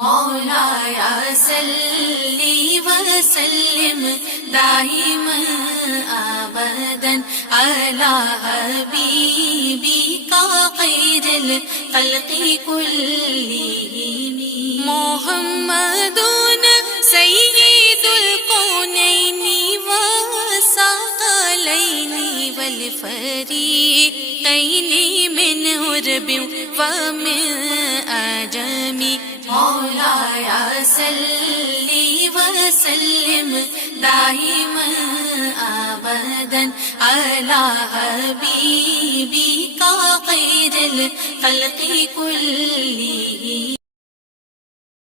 मौलाया सल्ली वसल्लिम दाइमन अबदन अला हबीबिका खैरिल खल्क़ि कुल्लिहिम मुहम्मदुन सय्यिदुल कौनैनि वसक़लैनि वल फ़रीक़ैनि मिन उर्बिन व मिन अजमी मौलाया सल्ली वसल्लिम दाइमन अबदन अला हबीबिका खैरिल खल्क़ि कुल्लिहिम